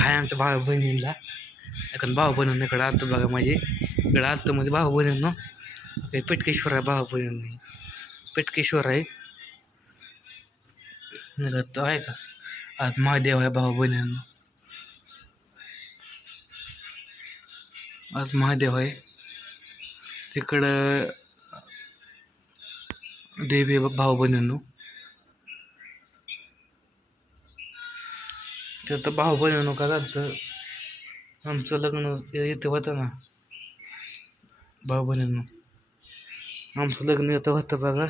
हाय आमच्या भाऊ बहिणीला. एखादं भाऊ बहिणीनं इकडं आलतो बघा माझी. इकडं आलतो म्हणजे भाऊ बहिणीनं. काही पेटकेश्वर आहे भाऊ बहिणी पेटकेश्वर आहे. नाही तो आहे का? आज महादेव आहे भाऊ बहिणींनो. आज महादेव आहे. तिकडं देवी आहे भाऊ बहिणींनो. तिथं भाऊ बहिणींनो का झालं आमचं लग्न इथं होतं ना. भाऊ बहिणीनं. आमचं लग्न इथं होतं बघा.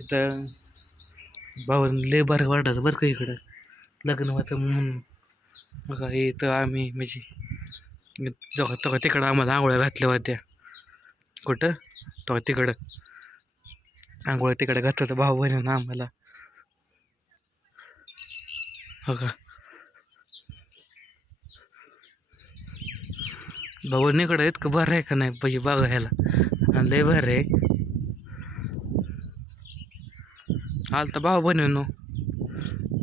इथं भाऊ लय बरं वाटत बरं का इकडं. लग्न होतं म्हणून. बघा इथं आम्ही म्हणजे जगा तेव्हा तिकडं आम्हाला आंघोळ्या घातल्या होत्या. कुठं? तेव्हा तिकडं. आंघोळ्या तिकडं घातलं तर भाऊ बहिणीनं आम्हाला. हो बघा भाऊ इकडं इतकं बरं आहे का नाही पाहिजे बघायला? आणि लय बरं आहे. आल तर भाऊ बनवून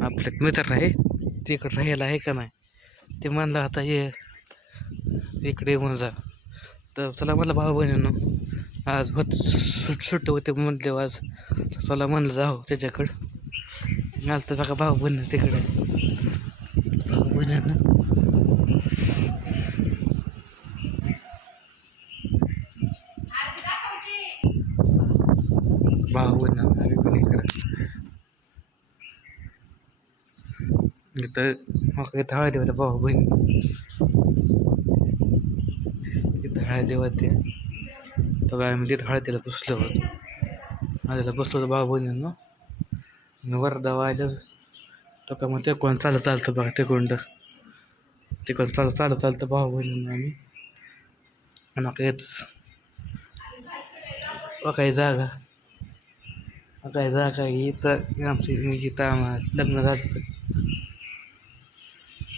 आपले एक मित्र आहे तिकडं राहायला आहे का नाही? ते म्हणलं आता ये इकडे येऊन जा. तर चला म्हणलं भाऊ बनवून आज होत सुट सुट्ट होते म्हणले आज चला म्हणलं जाऊ त्याच्याकडं. आलं तर बघा भाऊ बहिणी तिकडे. भाऊ बहिणीनं भाऊ बहिणी आम्ही पण इकडं इथं मग इथं हळदी होत्या भाऊ बहीण इथं हळदी होते तर आम्ही तिथं हळदीला बसलो होतो हळदीला बसलो होतो भाऊ बहिणीनं वरदा वाजलं तो का मग ते कोण चालत चालतं बघा ते कोंड. ते कोण चालत चालत चालतं भाऊ बहिणींना आम्ही. आणि येतच. काही जागा. काही जागा इथं. आमची मी आम्हाला लग्न झालं.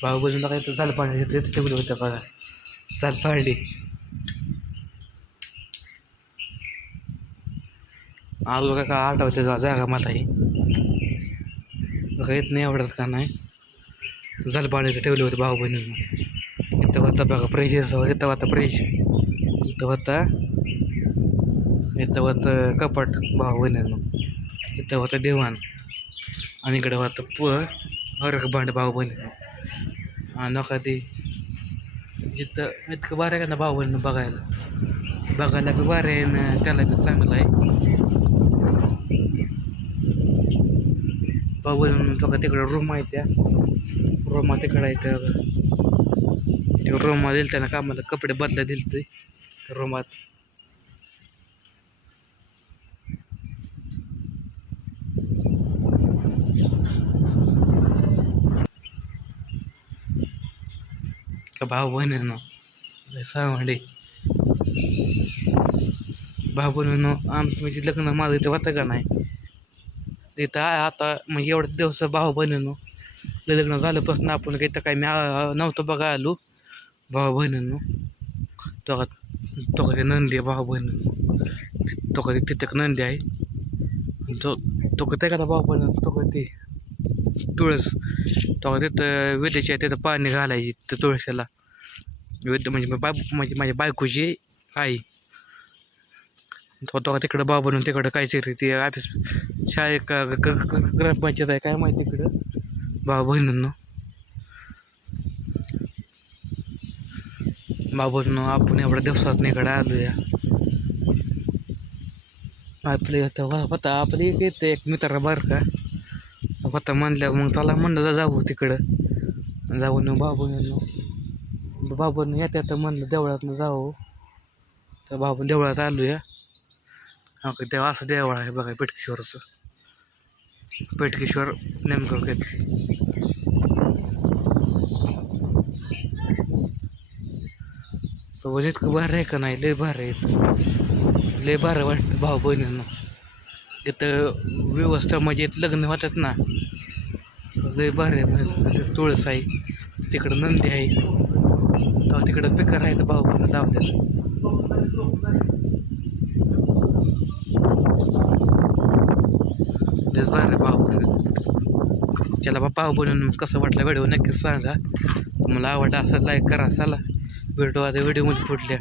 भाऊ बहिणीला काय तर झालं पाणी तिथे ठेवलं होतं बघा. चाल पाडली आज बघा का आठवते जागा मला ही येत नाही आवडत का नाही? झालं पाणी ठेवले होते भाऊ बहिणीनं. इथं होता बघा प्रेजेस इथं होता प्रेज इथं होता इथं होतं कपाट भाऊ बहिणीनं. इथं होतं दिवाण. आणि इकडे होतं प हरक भांड भाऊ बहिणी आणि नका ते. इथं इतकं बरं का ना भाऊ बहिणी बघायला? बघायला बी बारे आहे ना त्याला बी चांगलं आहे. भाऊ बहिणी का तिकडं रूम आहे त्या. रूम तिकडं आहे त्या रूम दिल त्यानं कामाला कपडे बदला दिले ते रूमात का भाऊ सहा सावंडे. भाऊ बहिणीनं आमचं म्हणजे लग्न माझं इथं होतं का नाही? इथं आता म्हणजे एवढे दिवस भाऊ बहिणीनो लग्न झाल्यापासून आपण काही तर काय मी नव्हतं बघा आलो भाऊ बहिणीनो. तो तो काही नंदी आहे भाऊ बहिणीनो. तो का तिथे एक नंदी आहे. तो तो का त्या भाऊ बहिणी तो कधी ते तुळस तो तिथं विद्याची आहे तिथं पाणी घालायची त्या तुळशीला. विद्या म्हणजे बा म्हणजे माझ्या बायकोची आई. तो तो का तिकडं बाबा तिकडं काय तरी ते ऑफिस शाळेत का ग- ग्रामपंचायत आहे काय माहिती तिकडं? भाऊ बहिणींनो. बाबांनो आपण एवढ्या दिवसात इकडं आलो या आपले इथं होता आपले एक येते एक मित्र बरं का? होता म्हणल्या मग त्याला म्हणलं जाऊ तिकडं. जाऊन बाबू बाबून येत्या तर म्हणलं देवळातनं जाऊ. तर बाबू देवळात आलो या हा का देवा असं देवळ आहे बघा पेटकेश्वरचं. पेटकेश्वर नेमकं काय तो. इतकं भार आहे का नाही? लय भार आहे लय भार वाटतं भाऊ बहिणींना. तिथं व्यवस्था म्हणजे लग्न होतात ना. लय भार आहे म्हणजे तुळस आहे तिकडं नंदी आहे. तिकडं पिकर आहे तर भाऊ बहिणी लावलेलं तेच भार भाऊ. बहिणी चला बा भाऊ बनवून कसं वाटलं व्हिडिओ नक्कीच सांगा. तुम्हाला आवडला असं लाईक करा चला. व्हिडिओ आता व्हिडिओमध्ये फुटल्या